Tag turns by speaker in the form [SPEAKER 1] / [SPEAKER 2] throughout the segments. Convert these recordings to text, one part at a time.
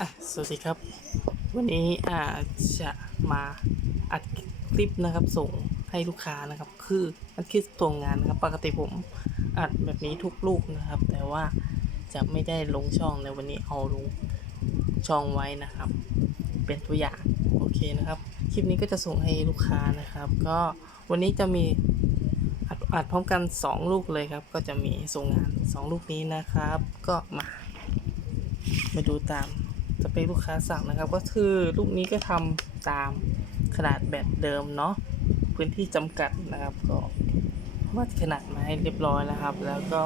[SPEAKER 1] อะสวัสดีครับ วันนี้อาจะมาอัดคลิปนะครับ ส่งให้ลูกค้านะครับ คืออัดคลิปส่งงานนะครับ ปกติผมอัดแบบนี้ทุกลูกนะครับ แต่ว่าจะไม่ได้ลงช่องในวันนี้เอาลงช่องไว้นะครับ เป็นตัวอย่างโอเคนะครับ คลิปนี้ก็จะส่งให้ลูกค้านะครับ ก็วันนี้จะมีอัดอัดพร้อมกัน 2 ลูกเลยครับ ก็จะมีส่งงาน 2 ลูกนี้นะครับ ก็มามาดูตาม สเปคลูกค้าสั่งนะครับ ก็คือลูกนี้ก็ทำตามขนาดแบบเดิมเนาะพื้นที่จำกัดนะครับ ก็วัดขนาดมาให้เรียบร้อยนะครับ แล้วก็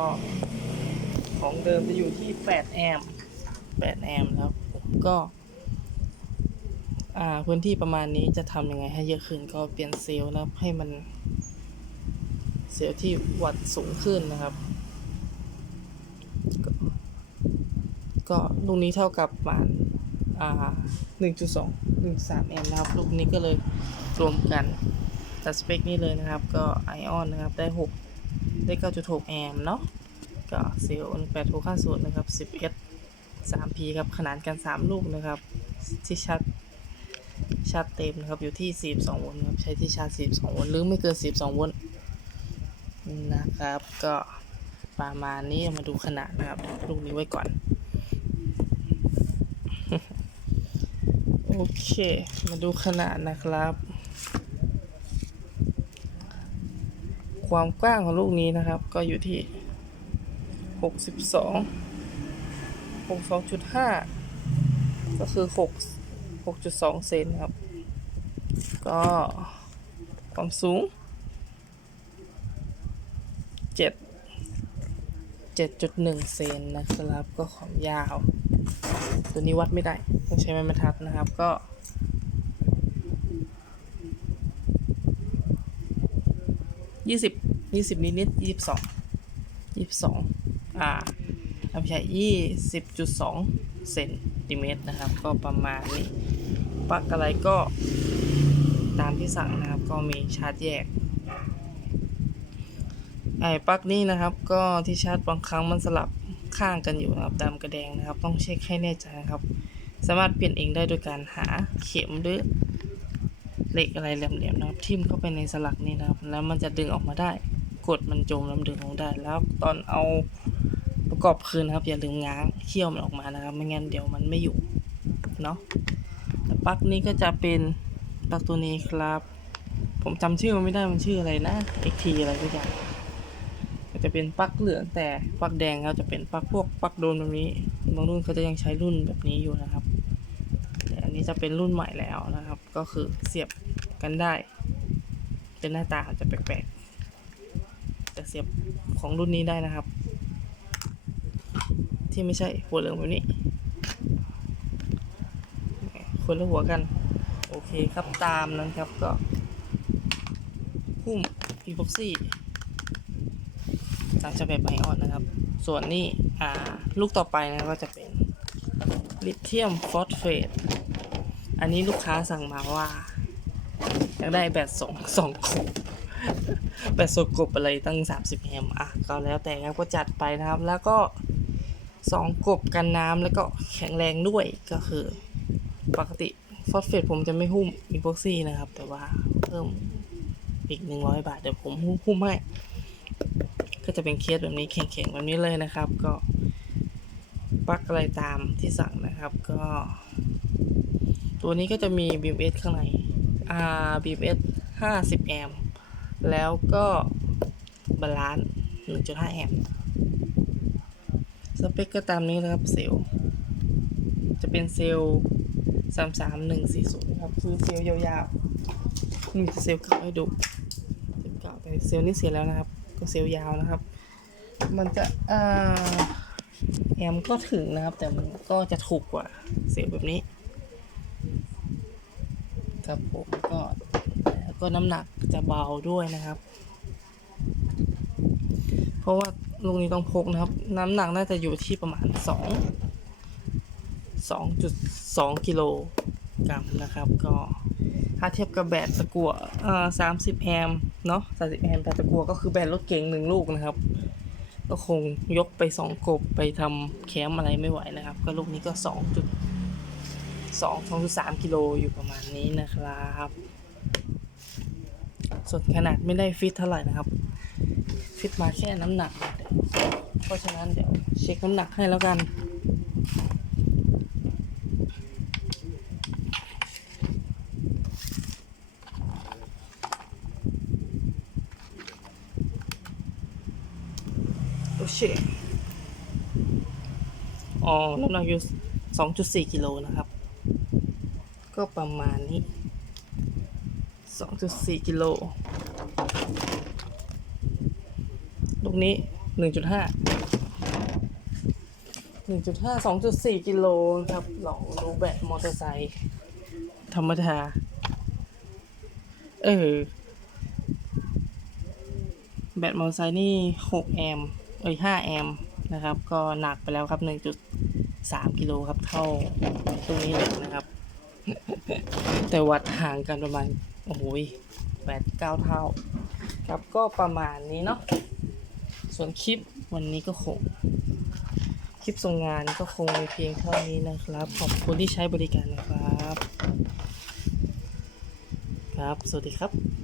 [SPEAKER 1] ของเดิมจะอยู่ที่ 8 แอมป์ 8 แอมป์แล้วผมก็อ่าพื้นที่ประมาณนี้จะทำยังไงให้เยอะขึ้นก็เปลี่ยนเซลล์นะครับให้มันเซลล์ที่วัดสูงขึ้นนะครับ ก็ลูกนี้เท่ากับประมาณอ่า1.2 1.3แอมป์นะครับลูกนี้ก็เลยรวมกันตัดสเปคนี้เลยนะครับก็ไอออนนะครับได้6ได้9.6แอมป์เนาะก็เซลล์8650นะครับ11 3P ครับขนาดกัน3ลูกนะครับที่ชัดชาร์จเต็มนะครับอยู่ที่ 42โวลต์ครับใช้ที่ชาร์จ 42โวลต์หรือไม่เกิน42โวลต์นะครับ ก็ประมาณนี้มาดูขนาดนะครับ ลูกนี้ไว้ก่อน โอเค มาดูขนาดนะครับ ความกว้างของลูกนี้นะครับ ก็อยู่ที่ 62 62.5 ก็คือ 6 6.2 เซนครับ ก็ความสูง 7 7.1 เซนนะครับ ก็ความยาว ตัวนี้วัดไม่ได้ ต้องใช้ไม้บรรทัดนะครับ ก็ ยี่สิบยี่สิบนิดนิดยี่สิบสองยี่สิบสองอ่าไม่ใช่ยี่สิบจุดสองเซนติเมตรนะครับ ก็ประมาณนี้ปลั๊กอะไรก็ตามที่สั่งนะครับ ก็มีชาร์จแยกไอ้ปลั๊กนี้นะครับ ก็ที่ชาร์จบางครั้งมันสลับ ข้างกันอยู่นะครับดำกระแดงนะครับ ต้องเช็คให้แน่ใจนะครับ สามารถเปลี่ยนเองได้โดยการหาเข็มหรือเหล็กอะไรแหลมๆนะครับ ทิ่มเข้าไปในสลักนี้นะครับ แล้วมันจะดึงออกมาได้ กดมันจมแล้วดึงออกได้ แล้วตอนเอาประกอบคืนนะครับ อย่าลืมง้างเขี้ยวมันออกมานะครับ ไม่งั้นเดี๋ยวมันไม่อยู่เนาะต่ปลั๊กนี้ก็จะเป็นปลั๊กตัวนี้ครับ ผมจำชื่อมันไม่ได้มันชื่ออะไรนะ XT อะไรทุกอย่าง ก็จะเป็นปลั๊กเหลืองแต่ปลั๊กแดงเขาจะเป็นปลั๊กพวกปลั๊กโดนแบบนี้บางรุ่นเขาจะยังใช้รุ่นแบบนี้อยู่นะครับแต่อันนี้จะเป็นรุ่นใหม่แล้วนะครับ ก็คือเสียบกันได้ เป็นหน้าตาจจะแปลกๆแต่เสียบของรุ่นนี้ได้นะครับ ที่ไม่ใช่หัวเหลืองแบบนี้คนละหัวกันโอเคครับตามนั้นครับก็หุ้มอีพ็อกซี่ ตามจะแบบไอออนนะครับ ส่วนนี้อ่าลูกต่อไปนะก็จะเป็นลิเธียมฟอสเฟตอันนี้ลูกค้าสั่งมาว่าอยากได้แบตสองสองกบแบตสองกบอะไรตั้ง 30แอมป์อะก็แล้วแต่ครับก็จัดไปนะครับ แล้วก็สองกบกันน้ำแล้วก็แข็งแรงด้วยก็คือ ปกติฟอสเฟตผมจะไม่หุ้มอีโพซี่นะครับ แต่ว่าเพิ่มอีก 100 บาท เดี๋ยวผมหุ้มให้ ก็จะเป็นเคสแบบนี้แข็งๆแบบนี้เลยนะครับ ก็ปักอะไรตามที่สั่งนะครับ ก็ ตัวนี้ก็จะมี BMS ข้างในอ่า BMS 50 แอมป์แล้วก็บาลานซ์1.5 แอมป์สเปคก็ตามนี้นะครับเซลล์จะเป็นเซลล์33140นะครับ คือเซลล์ยาวๆมีเซลล์เก่าให้ดูเซลล์เก่าแต่เซลล์นี้เสียแล้วนะครับ ก็เซลล์ยาวนะครับ มันจะอแอมก็ถึงนะครับ แต่มันก็จะถูกกว่าเซลล์แบบนี้ ครับผมก็แล้วก็น้ำหนักจะเบาด้วยนะครับ เพราะว่าลูกนี้ต้องพกนะครับ น้ำหนักน่าจะอยู่ที่ประมาณสองสองจุดสองกิโลกรัมนะครับ ก็ ถ้าเทียบกับแบตตะกั่วเอ่อสามสิบแอมเนาะสามสิบแอมแบตตะกั่วก็คือแบตรถเก๋งหนึ่งลูกนะครับ ก็คงยกไปสองกบไปทำแคมอะไรไม่ไหวนะครับ ก็ลูกนี้ก็สองจุดสองสองจุดสามกิโลอยู่ประมาณนี้นะครับ ส่วนขนาดไม่ได้ฟิตเท่าไหร่นะครับ ฟิตมาแค่น้ำหนัก เพราะฉะนั้นเดี๋ยวเช็คน้ำหนักให้แล้วกัน โอเคอ๋อน้ำหนักอยู่สองจุดสี่กิโลนะครับ ก็ประมาณนี้สองจุดสี่กิโล ลูกนี้หนึ่งจุดห้าหนึ่งจุดห้าสองจุดสี่กิโลครับลองดูแบตมอเตอร์ไซค์ธรรมดา เออ แบตมอเตอร์ไซค์นี่หกแอมป์ เอ้ยห้าแอมป์นะครับ ก็หนักไปแล้วครับหนึ่งจุดสามกิโลครับเท่าตรงนี้เลยนะครับ แต่วัดห่างกันประมาณ โอ้โหแปดเก้าเท่า ครับก็ประมาณนี้เนาะส่วนคลิปวันนี้ก็คงคลิปส่งงานก็คงมีเพียงเท่านี้นะครับ ขอบคุณที่ใช้บริการนะครับ ครับ สวัสดีครับ